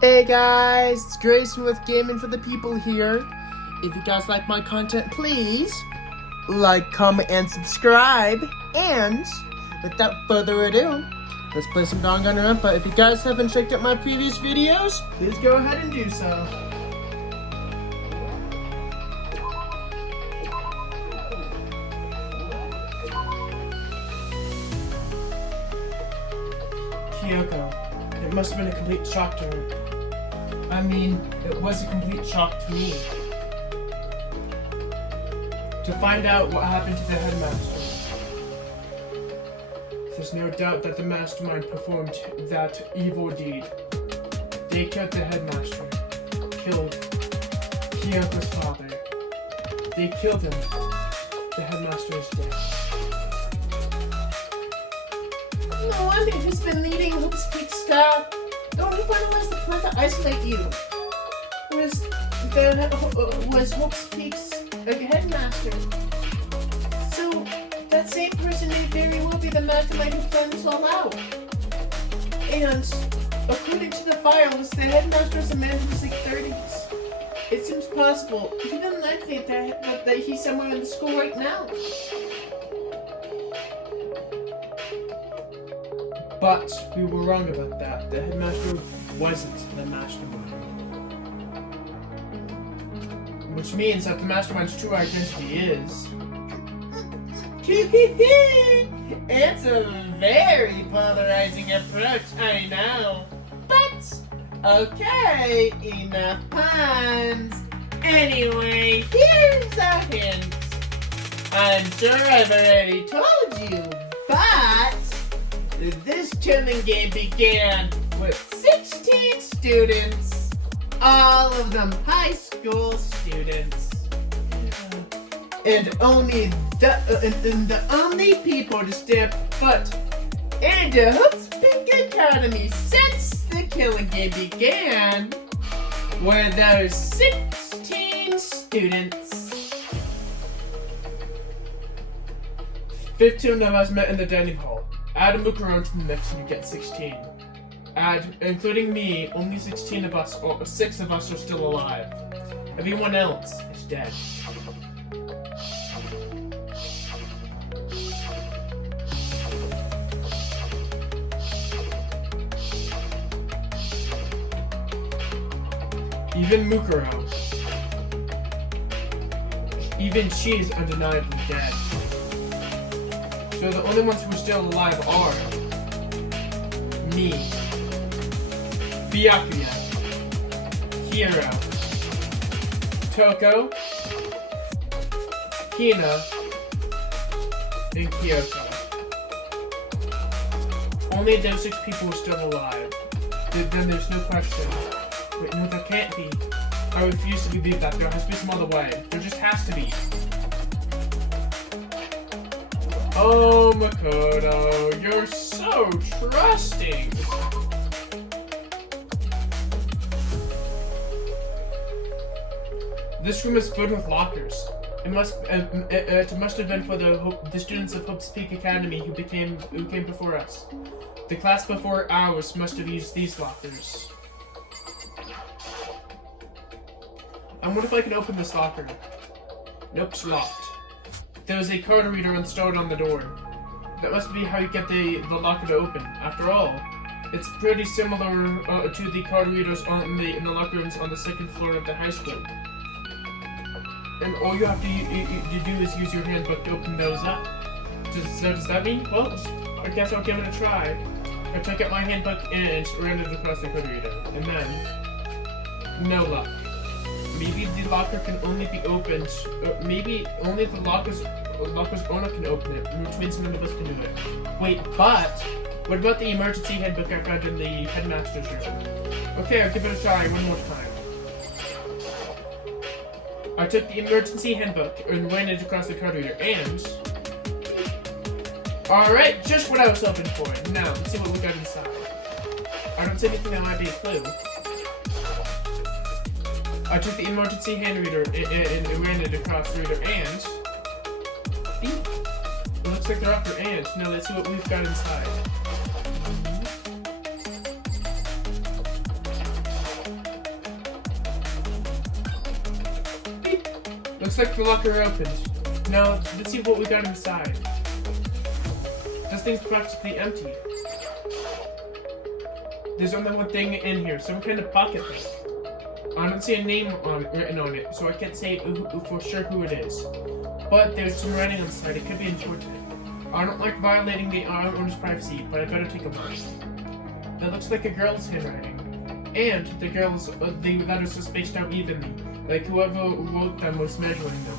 Hey guys, it's Grayson with Gaming for the People here. If you guys like my content, please like, comment, and subscribe. And without further ado, let's play some Danganronpa. If you guys haven't checked out my previous videos, please go ahead and do so. Kyoko. It must have been a complete shock to her. I mean, it was a complete shock to me. To find out what happened to the headmaster. There's no doubt that the mastermind performed that evil deed. They killed the headmaster. Killed Kyoko's father. They killed him. The headmaster is dead. No wonder he's been leading Hope's Peak staff. The only final was the plan to isolate you. Was Hope's Peak's headmaster. So that same person may very well be the mastermind who planned this all out. And according to the files, the headmaster is a man in his late 30s. It seems possible, even likely, that he's somewhere in the school right now. But we were wrong about that. The headmaster wasn't the mastermind. Which means that the mastermind's true identity is... It's a very polarizing approach, I know. But, okay, enough puns. Anyway, here's a hint. I'm sure I've already told you, but... this killing game began with 16 students, all of them high school students, and the only people to step foot into Hope's Peak Academy since the killing game began were those 16 students. 15 of us met in the dining hall. Add Mukuro to the mix and you get 16. Including me, only 16 of us, or 6 of us are still alive. Everyone else is dead. Even Mukuro. Even she is undeniably dead. So the only ones who are still alive are me, Byakuya, Hiro, Toko, Hina, and Kyoko. Only those 6 people are still alive. Then there's no question. Wait, no, there can't be. I refuse to believe that. There has to be some other way. There just has to be. Oh, Makoto, you're so trusting! This room is filled with lockers. It must have been for the students of Hope's Peak Academy who came before us. The class before ours must have used these lockers. I wonder if I can open this locker. Nope, it's locked. There's a card reader installed on the door. That must be how you get the locker to open. After all, it's pretty similar to the card readers in the locker rooms on the 2nd floor of the high school. And all you have to do is use your handbook to open those up. So does that mean? Well, I guess I'll give it a try. I took out my handbook and ran it across the card reader. And then, no luck. Maybe the locker can only be opened, maybe only the locker's owner can open it, which means none of us can do it. Wait, but what about the emergency handbook I found in the headmaster's room? Okay, I'll give it a try one more time. I took the emergency handbook and ran it across the card reader, and... Alright, just what I was hoping for. Now, let's see what we got inside. I don't see anything that might be a clue. I took the emergency hand reader and ran it across the reader, and... It looks like they're after ants. Now let's see what we've got inside. Looks like the locker opened. Now, let's see what we got inside. This thing's practically empty. There's only one thing in here, some kind of pocket thing. I don't see a name written on it, so I can't say for sure who it is. But there's some writing on the side, it could be important. I don't like violating the owner's privacy, but I better take a look. That looks like a girl's handwriting. And the letters are spaced out evenly, like whoever wrote them was measuring them.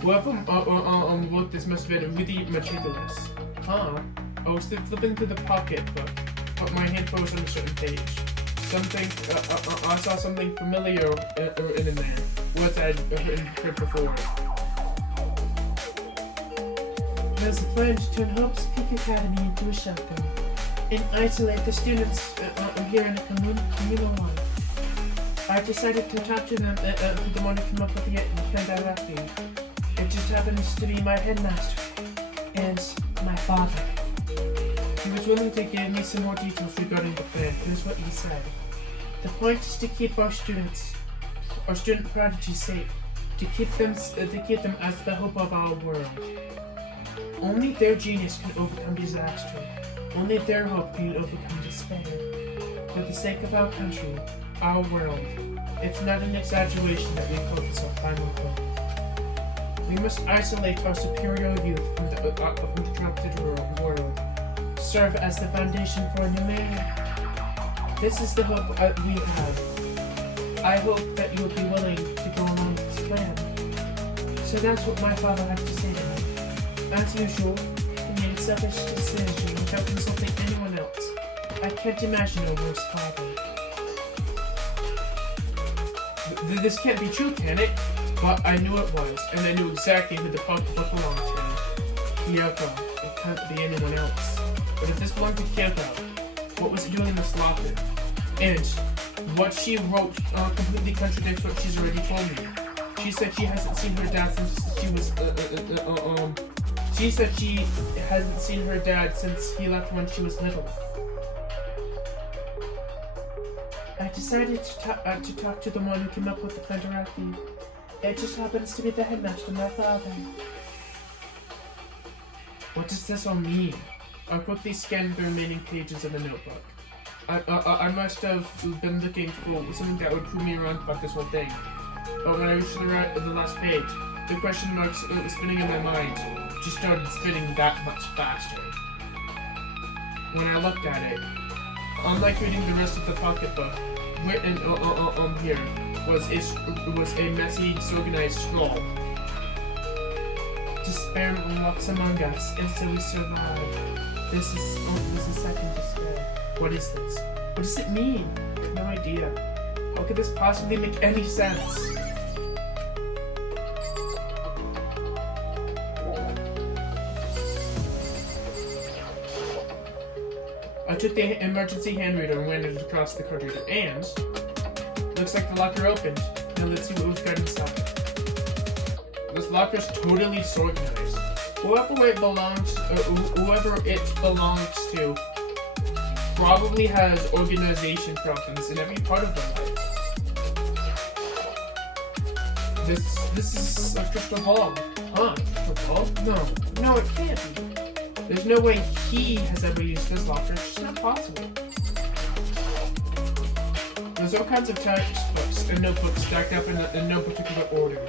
Whoever wrote this must have been really meticulous. Huh? I was flipping through the pocketbook, but my hand froze on a certain page. I saw something familiar in there. Words I had heard before. There's a plan to turn Hope's Peak Academy into a shelter and isolate the students here in a communal one. I decided to talk to them, the one who came up with the plan directly. It just happens to be my headmaster and my father. He was willing to give me some more details regarding the plan. Here's what he said. The point is to keep our student prodigies safe, to keep them as the hope of our world. Only their genius can overcome disaster. Only their hope can overcome despair. For the sake of our country, our world, it's not an exaggeration that we call this our final hope. We must isolate our superior youth from the corrupted world, serve as the foundation for a new era. This is the hope we have. I hope that you will be willing to go along with this plan. So that's what my father had to say to me. As usual, he made a selfish decision without consulting anyone else. I can't imagine a worse father. This can't be true, can it? But I knew it was, and I knew exactly who the pocketbook belonged to. Kyoko. It can't be anyone else. But if this belonged to Kyoko, what was it doing in this locker? And what she wrote completely contradicts what she's already told me. She said she hasn't seen her dad since she was She said she hasn't seen her dad since he left when she was little. I decided to talk to the one who came up with the plan directly. It just happens to be the headmaster, my father. What does this all mean? I quickly scanned the remaining pages of the notebook. I must have been looking for something that would prove me wrong about this whole thing. But when I reached the last page, the question marks spinning in my mind just started spinning that much faster. When I looked at it, unlike reading the rest of the pocketbook, written here was a messy, disorganized scrawl. Despair walks among us, and so we survive. This is a second despair. What is this? What does it mean? I have no idea. How could this possibly make any sense? I took the emergency hand reader and ran it across the card reader, and looks like the locker opened. Now let's see what we've got inside. This locker's totally disorganized. Whoever it belongs to probably has organization problems in every part of their life. This is a crystal ball. Huh? Crystal ball? No, it can't be. There's no way he has ever used this locker. It's just not possible. There's all kinds of textbooks and notebooks stacked up in no particular order,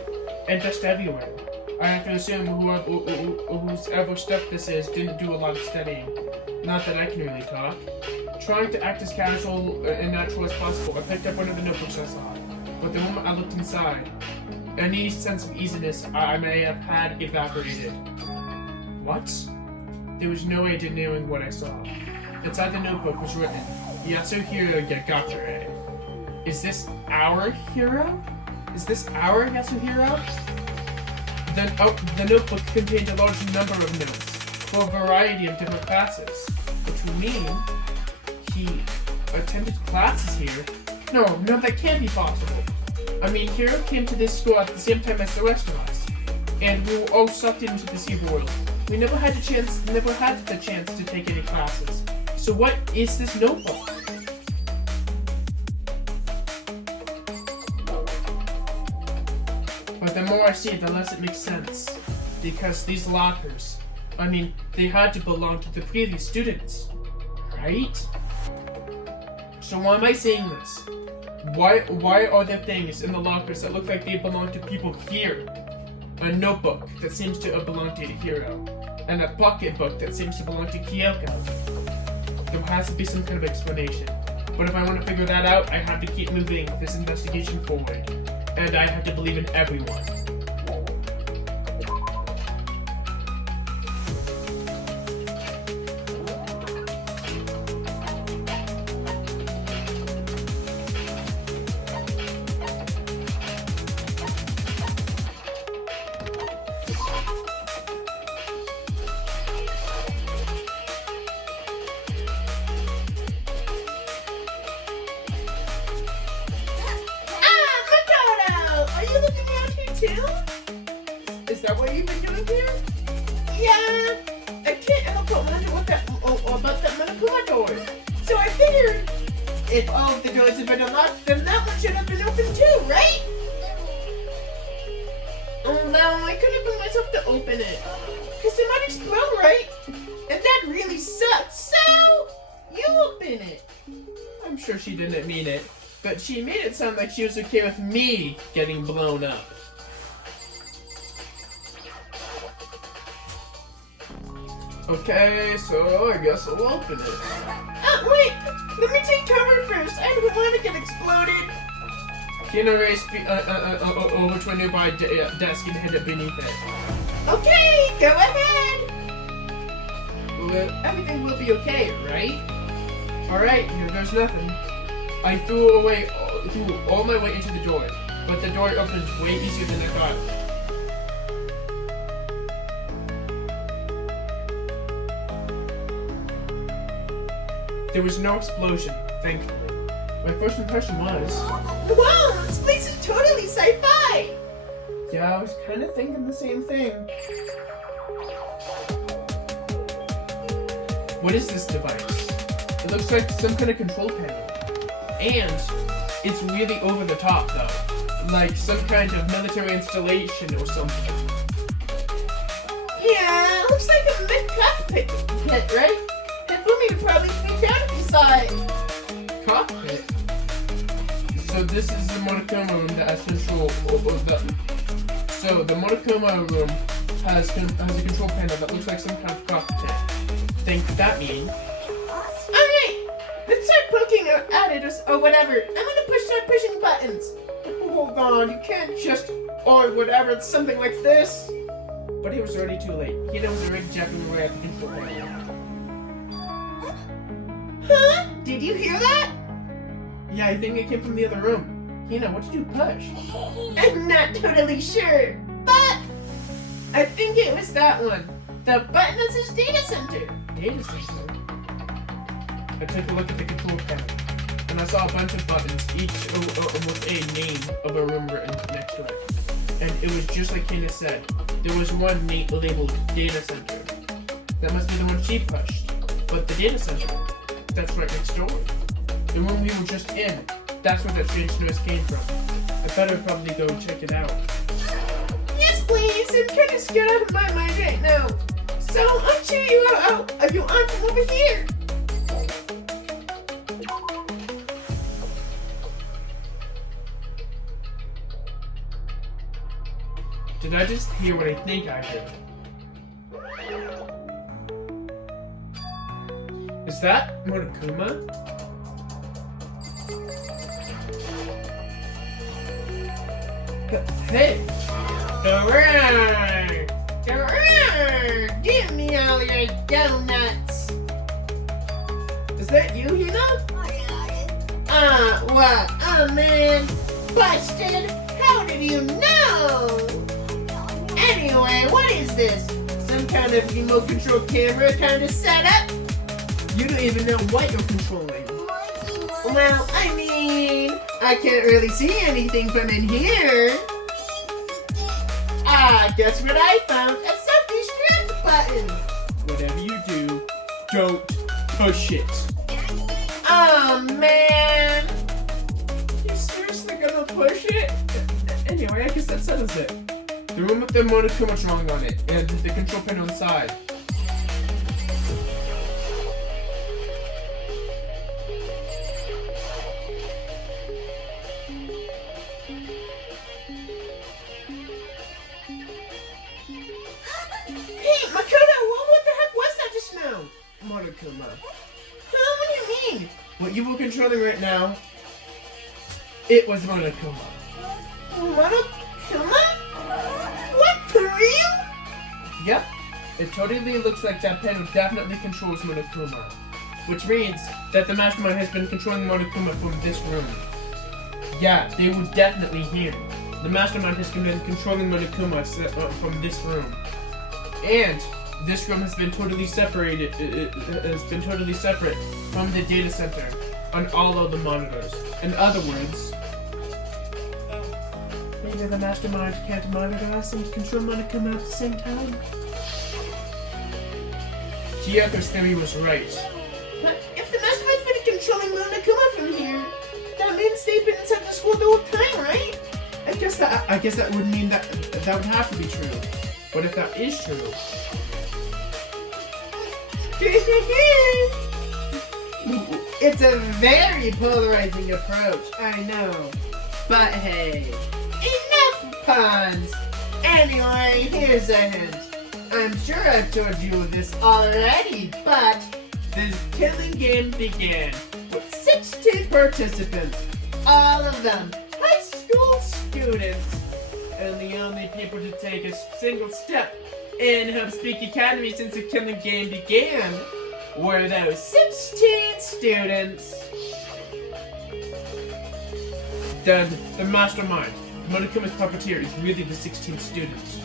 and just everywhere. I have to assume whose ever stuff this is didn't do a lot of studying. Not that I can really talk. Trying to act as casual and natural as possible, I picked up one of the notebooks I saw. But the moment I looked inside, any sense of easiness I may have had evaporated. What? There was no way of denying what I saw. Inside the notebook was written, Yasuhiro Yagatre. Is this our hero? Is this our Yasuhiro? The notebook contained a large number of notes for a variety of different classes, which would mean he attended classes here. No, that can't be possible. I mean, Hiro came to this school at the same time as the rest of us, and we were all sucked into this evil world. We never had the chance to take any classes. So what is this notebook? But But the more I see it, the less it makes sense. Because these lockers, I mean, they had to belong to the previous students, right? So why am I saying this? Why are there things in the lockers that look like they belong to people here? A notebook that seems to belong to Hiro, and a pocketbook that seems to belong to Kyoko. There has to be some kind of explanation. But if I want to figure that out, I have to keep moving this investigation forward. And I have to believe in everyone. Is that what you've been doing here? Yeah, I can't help but wonder about that Monokuma door. So I figured if all of the doors have been unlocked, then that one should have been open too, right? Although I couldn't bring myself to open it, because it might explode, right? And that really sucks, so you open it. I'm sure she didn't mean it, but she made it sound like she was okay with me getting blown up. Okay, so I guess I'll open it. Wait! Let me take cover first. I don't want to get exploded. Hina race over to a nearby desk and hid it beneath it. Okay, go ahead. Everything will be okay, right? Alright, here goes nothing. I threw all my weight into the door, but the door opened way easier than I thought. There was no explosion, thankfully. My first impression was... Wow, this place is totally sci-fi! Yeah, I was kind of thinking the same thing. What is this device? It looks like some kind of control panel. And it's really over the top, though. Like some kind of military installation or something. Yeah, it looks like a mid-cockpit, right? Hifumi would probably be down if you saw it. Cockpit? So this is the Monokuma room that has control over the... So the Monokuma room has a control panel that looks like some kind of cockpit. Think that mean? Alright, let's start poking at it or whatever. I'm gonna start pushing buttons. Hold on, you can't just... Or whatever, it's something like this. But it was already too late. Hina was already jabbing away at the control panel. Huh? Did you hear that? Yeah, I think it came from the other room. Hina, what did you push? I'm not totally sure, but I think it was that one. The button that says data center. Data center? I took a look at the control panel, and I saw a bunch of buttons, each with a name of a room written next to it. And it was just like Hina said. There was one name labeled data center. That must be the one she pushed. But the data center, that's right next door. The room we were just in, that's where that strange noise came from. I better probably go check it out. Yes, please. I'm kind of scared out of my mind right now. So I'll cheer you out if you on from over here. Did I just hear what I think I heard? Is that Monokuma? Hey! Grrr! Grrr! Give me all your donuts. Is that you, Hina? What? Oh man, busted! How did you know? Anyway, what is this? Some kind of remote control camera kind of setup? You don't even know what you're controlling. Well, I mean, I can't really see anything from in here. Guess what I found? A self-destruct button. Whatever you do, don't push it. Oh man. You seriously gonna push it? Anyway, I guess that settles it. The room with the Monokuma drawing on it, and the control panel inside. Hey, Makoto, what the heck was that just now? Monokuma. What do you mean? What you were controlling right now, it was Monokuma. Monokuma? What, for real? Yep. It totally looks like that panel definitely controls Monokuma. Which means that the Mastermind has been controlling Monokuma from this room. Yeah, they were definitely here. The Mastermind has been controlling Monokuma from this room. And this room has been totally separated, has been totally separate from the data center on all of the monitors. In other words, maybe the Mastermind can't monitor us and control Monokuma at the same time? Kyoko's theory was right. But if the Mastermind's been controlling Monokuma from here, that means they've been inside the school the whole time, right? I guess that would mean that would have to be true. But if that is true, it's a very polarizing approach, I know. But hey, enough puns! Anyway, here's a hint. I'm sure I've told you this already, but this killing game began with 16 participants, all of them high school students. and the only people to take a single step in Hubspeak Academy since the killing game began were those 16 students. Then the mastermind, Monokuma's puppeteer, is really the 16 students.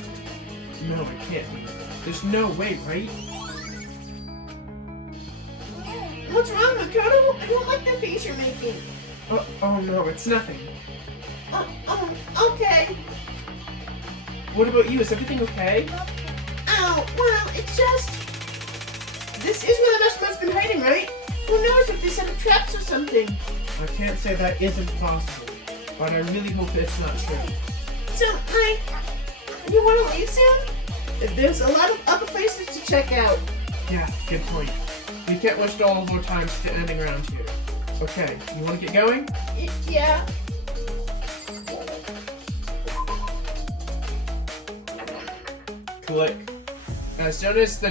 No, it can't be. There's no way, right? What's wrong, Makoto? I don't like the face you're making. Oh no, it's nothing. Okay. What about you? Is everything okay? Oh, well, it's just... This is where the mastermind's been hiding, right? Who knows if they set up traps or something? I can't say that isn't possible, but I really hope it's not true. So, like, you want to leave soon? There's a lot of other places to check out. Yeah, good point. We can't waste all of our time standing around here. Okay, you want to get going? Yeah. Click. As soon as the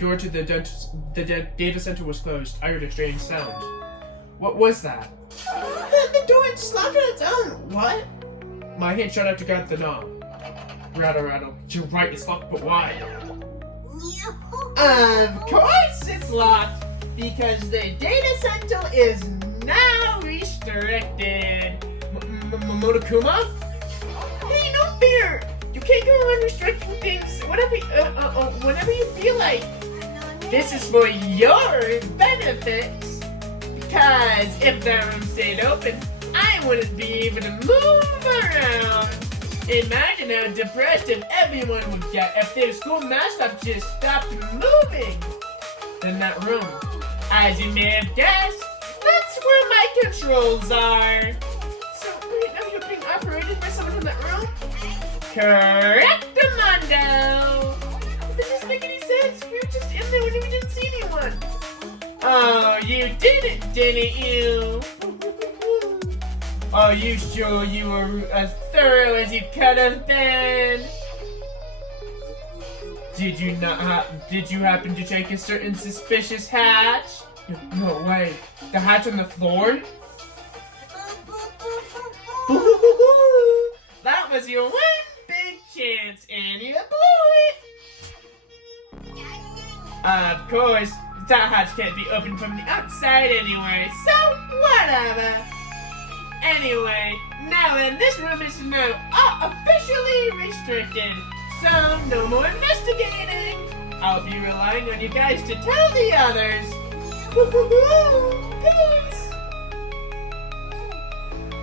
door to the data center was closed, I heard a strange sound. What was that? The door just locked on its own. What? My hand shot out to grab the knob. Rattle, rattle. You're right, it's locked, but why? Of course it's locked, because the data center is now restricted. Monokuma? Hey, no fear! You can't go around restricting things whenever you feel like. This is for your benefits. Because if the room stayed open, I wouldn't be able to move around. Imagine how depressed everyone would get if their school mascot just stopped moving. In that room, as you may have guessed, that's where my controls are. So right now you're being operated by someone in that room? Correctamundo! Does that just make any sense? We were just in there when we didn't see anyone. Oh, you didn't you? Are you sure you were as thorough as you could have been? Did you happen to take a certain suspicious hatch? No way. The hatch on the floor? That was your one big chance, and you blew it! Of course, that hatch can't be opened from the outside anyway, so whatever. Anyway, now then, this room is now officially restricted, so no more investigating. I'll be relying on you guys to tell the others. Peace!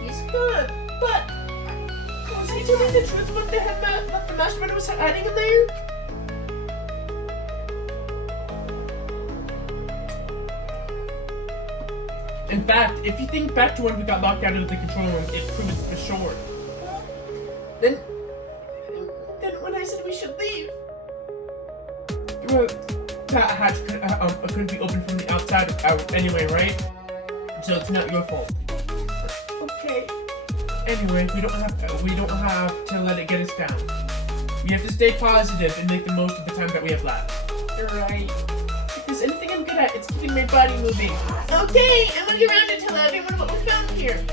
He's good, but was he telling the truth about the mastermind was hiding in there? In fact, if you think back to when we got locked out of the control room, it proves for sure. Then when I said we should leave, Well, that hatch couldn't be opened from the outside out anyway, right? So it's not your fault. okay. Anyway, we don't have to let it get us down. We have to stay positive and make the most of the time that we have left. You're right. If there's anything I'm good at, it's keeping my body moving. Okay, I'm looking around to tell everyone what we found here.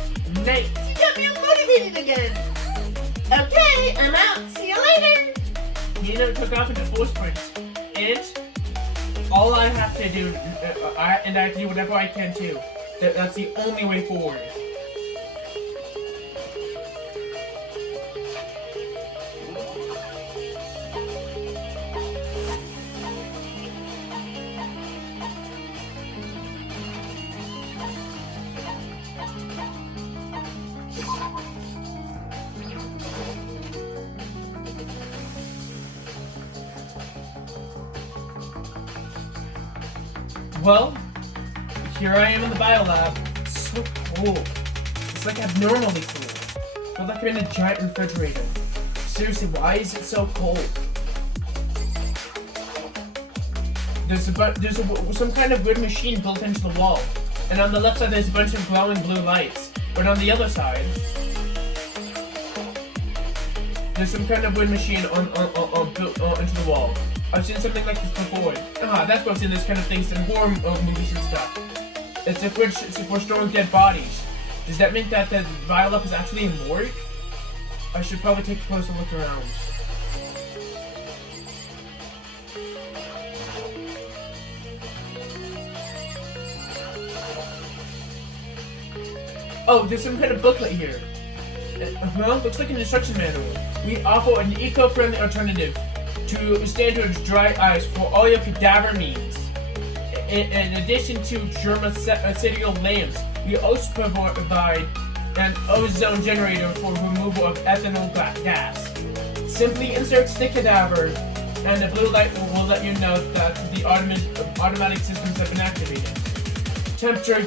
Nice. You got me unmotivated again. Okay, I'm out. See you later. Nino took off into full sprint, and all I have to do, I have to do whatever I can too. That's the only way forward. Well, here I am in the biolab. It's so cold. It's like abnormally cold. I feel like I'm in a giant refrigerator. Seriously, why is it so cold? There's some kind of weird machine built into the wall, and on the left side there's a bunch of glowing blue lights. But on the other side, there's some kind of weird machine built into the wall. I've seen something like this before. That's what's in this kind of things in horror movies and stuff. It's a fridge for storing dead bodies. Does that mean that the vial is actually a morgue? I should probably take a closer look around. Oh, there's some kind of booklet here. Well, looks like an instruction manual. We offer an eco-friendly alternative to standard dry ice for all your cadaver needs. In addition to germicidal lamps, we also provide an ozone generator for removal of ethanol gas. Simply insert the cadaver, and the blue light will let you know that the automatic systems have been activated. Temperature and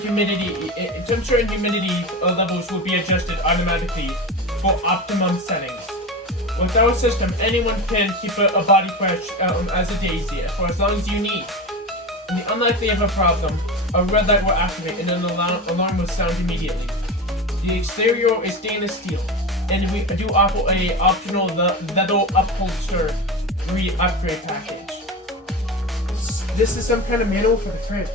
humidity levels will be adjusted automatically for optimum settings. With our system, anyone can keep a body fresh as a daisy for as long as you need. In the unlikely of a problem, a red light will activate and an alarm will sound immediately. The exterior is stainless steel, and we do offer a optional leather upholstery upgrade package. This is some kind of manual for the fridge.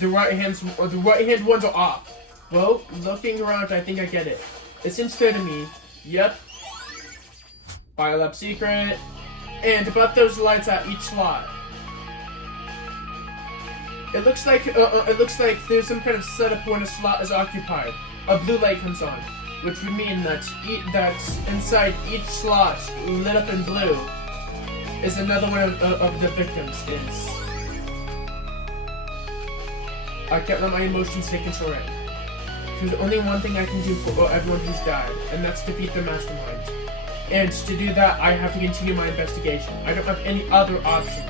The right hand ones are off. Well, looking around, I think I get it. It seems clear to me. Yep. Biolab secret. And about those lights at each slot. It looks like there's some kind of setup when a slot is occupied. A blue light comes on, which would mean that inside each slot, lit up in blue, is another one of the victims. I can't let my emotions take control. There's only one thing I can do for everyone who's died, and that's defeat the mastermind. And to do that, I have to continue my investigation. I don't have any other option.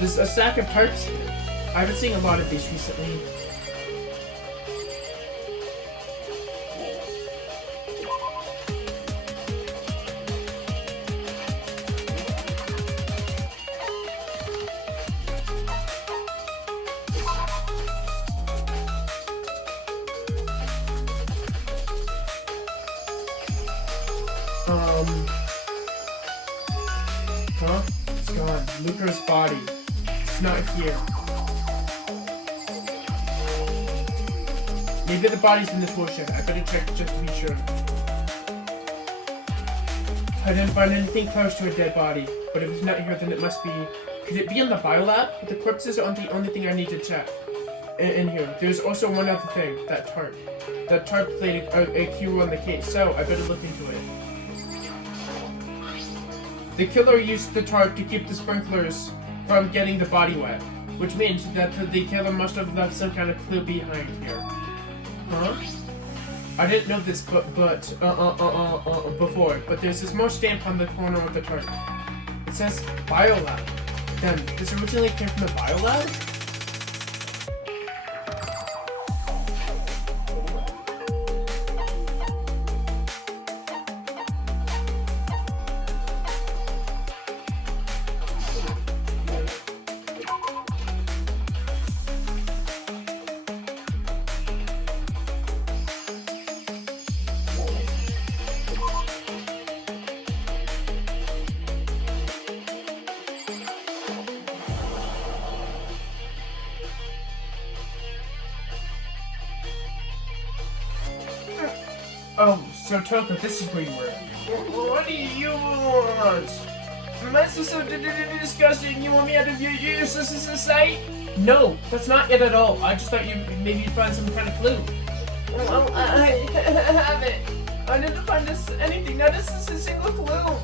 There's a stack of tarps here. I've been seeing a lot of these recently. Huh? It's gone. Luca's body. It's not here. Maybe the body's in the tool shed. I better check just to be sure. I didn't find anything close to a dead body, but if it's not here, then it must be... Could it be in the biolab? But the corpses aren't the only thing I need to check. In here. There's also one other thing. That tarp. That tarp played a key role in the case, so I better look into it. The killer used the tarp to keep the sprinklers from getting the body wet, which means that the killer must have left some kind of clue behind here. Huh? I didn't know this, before, but there's this more stamp on the corner of the cart. It says Biolab. Then, this originally came from the Biolab? Oh, so Toko, this is where you were. What do you want? Am I so disgusting? You want me out of your useless sight? No, that's not it at all. I just thought maybe you'd find some kind of clue. Well, I haven't. I didn't find anything. Not a single clue.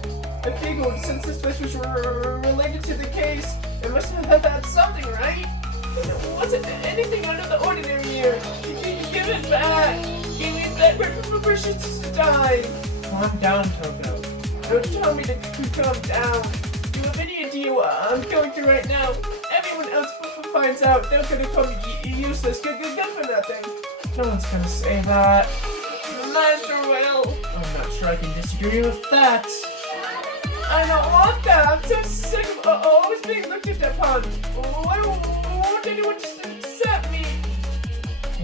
I figured since this place was related to the case, it must have had something, right? Wasn't anything out of the ordinary here. Give it back. Give me that precious time. Calm down, Toko. Don't tell me to calm down. Do you have any idea what I'm going through right now? Everyone else finds out. They're gonna call me useless. Good for nothing. No one's gonna say that. Master will. I'm not sure I can disagree with that. I don't want that. I'm so sick of always being looked upon. Why won't anyone just accept me?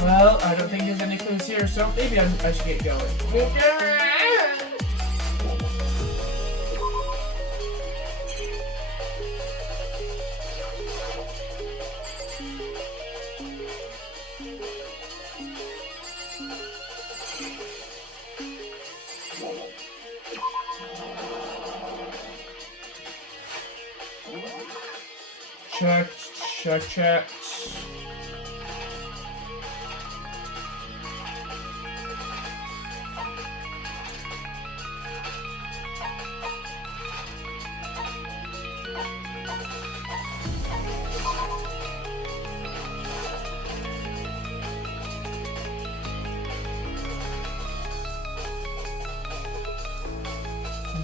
Well, I don't think there's any clues here, so maybe I should get going. Check.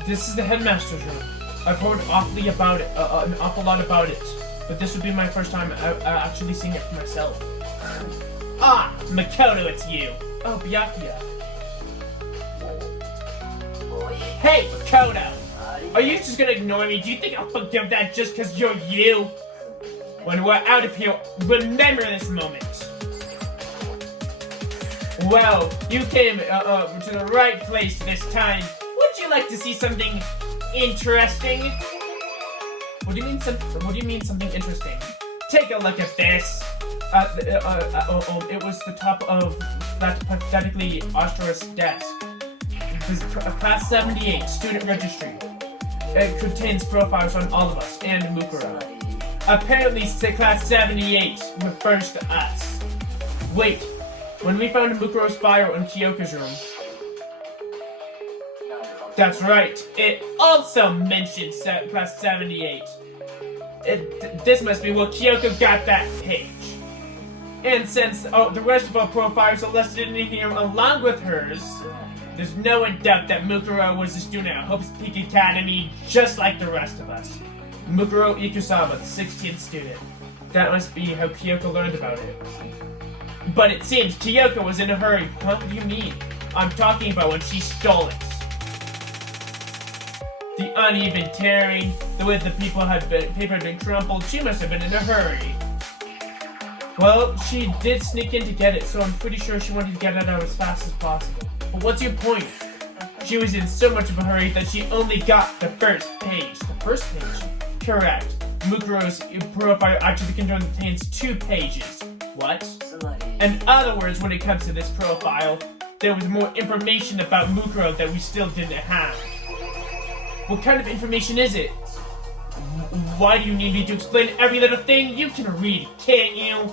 This is the headmaster's room. I've heard an awful lot about it, but this would be my first time actually seeing it for myself. Ah, Makoto, it's you. Oh, Byakuya. Hey, Makoto! Are you just gonna ignore me? Do you think I'll forgive that just because you're you? When we're out of here, remember this moment. Well, you came to the right place this time. Would you like to see something interesting? What do you mean something interesting? Take a look at this. It was the top of that pathetically ostrous desk. It was class 78 student registry. It contains profiles on all of us and Mukuro. Apparently, class 78 refers to us. Wait, when we found Mukuro's file in Kyoko's room. That's right. It also mentioned class 78. This must be where Kyoko got that page. And since the rest of our profiles are listed in here along with hers, there's no doubt that Mukuro was a student at Hope's Peak Academy just like the rest of us. Mukuro Ikusama, the 16th student. That must be how Kyoko learned about it. But it seems Kyoko was in a hurry. Huh? What do you mean? I'm talking about when she stole it. The uneven tearing, the way the paper had been crumpled, she must have been in a hurry. Well, she did sneak in to get it, so I'm pretty sure she wanted to get it out as fast as possible. But what's your point? She was in so much of a hurry that she only got the first page. The first page? Correct. Mukuro's profile actually contains 2 pages. What? In other words, when it comes to this profile, there was more information about Mukuro that we still didn't have. What kind of information is it? Why do you need me to explain every little thing? You can read, can't you?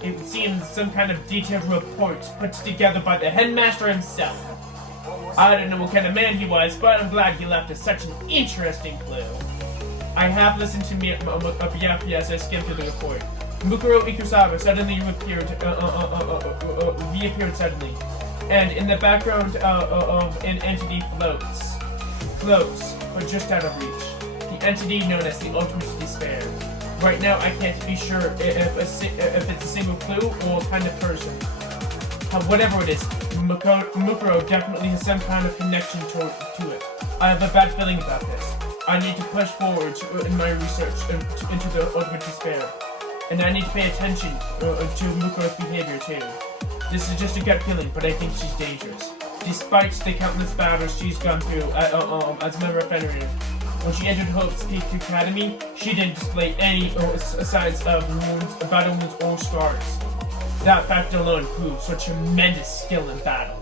It seems some kind of detailed report put together by the headmaster himself. I don't know what kind of man he was, but I'm glad he left us such an interesting clue. I have listened to Byakuya as I skimmed through the report. Mukuro Ikusama suddenly reappeared suddenly. And in the background of an entity floats, but just out of reach. The entity known as the Ultimate Despair. Right now, I can't be sure if it's a single clue or kind of person. Whatever it is, Mukuro definitely has some kind of connection to it. I have a bad feeling about this. I need to push forward in my research into the Ultimate Despair. And I need to pay attention to Mukuro's behavior too. This is just a gut feeling, but I think she's dangerous. Despite the countless battles she's gone through as a member of Fenrir, when she entered Hope's Peak Academy, she didn't display any signs of wounds, battle wounds, or scars. That fact alone proves her tremendous skill in battle.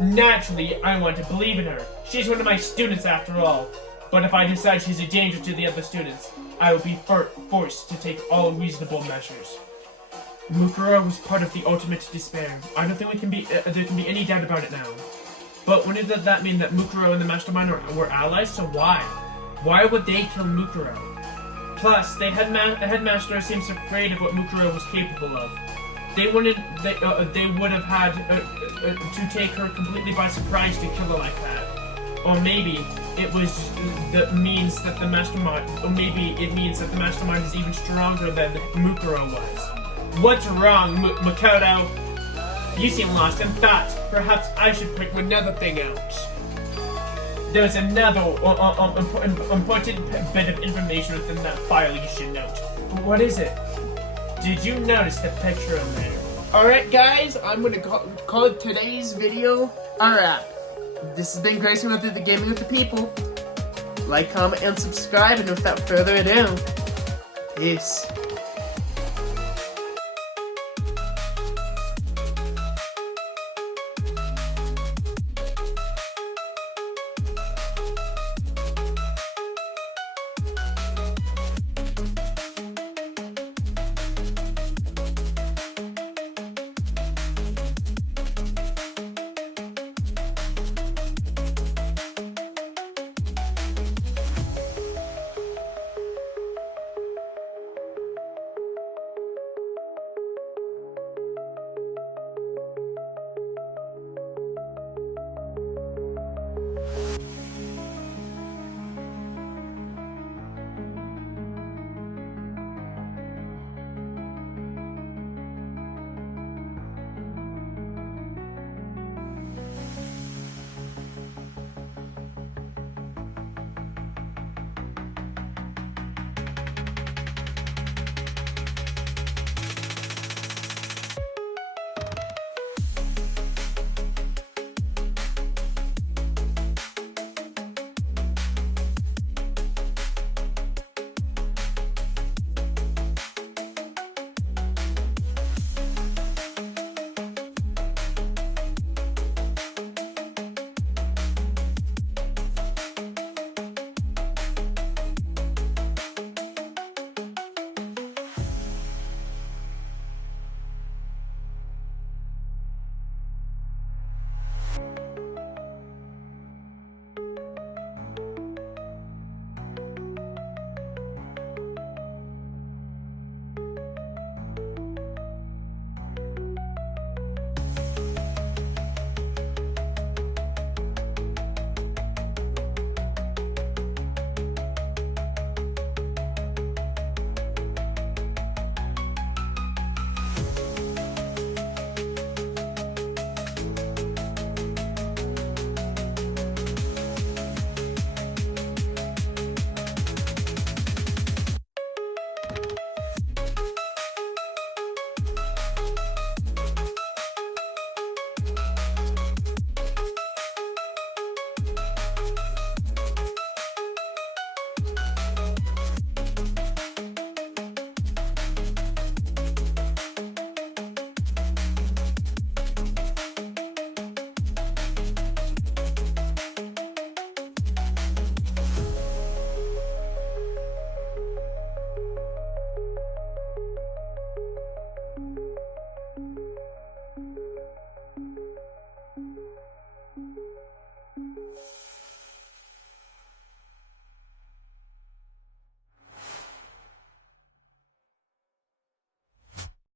Naturally, I want to believe in her. She's one of my students after all. But if I decide she's a danger to the other students, I will be forced to take all reasonable measures. Mukuro was part of the Ultimate Despair. I don't think there can be any doubt about it now. But wouldn't that mean that Mukuro and the Mastermind were allies? So why? Why would they kill Mukuro? Plus, the headmaster seems afraid of what Mukuro was capable of. They would have had to take her completely by surprise to kill her like that. Or maybe it was means that the Mastermind is even stronger than Mukuro was. What's wrong, Makoto? You seem lost in thought. Perhaps I should point another thing out. There's another important bit of information within that file you should note. What is it? Did you notice the picture in there? Alright guys, I'm gonna call today's video a wrap. This has been Grayson with the Gaming with the People. Like, comment, and subscribe, and without further ado, peace.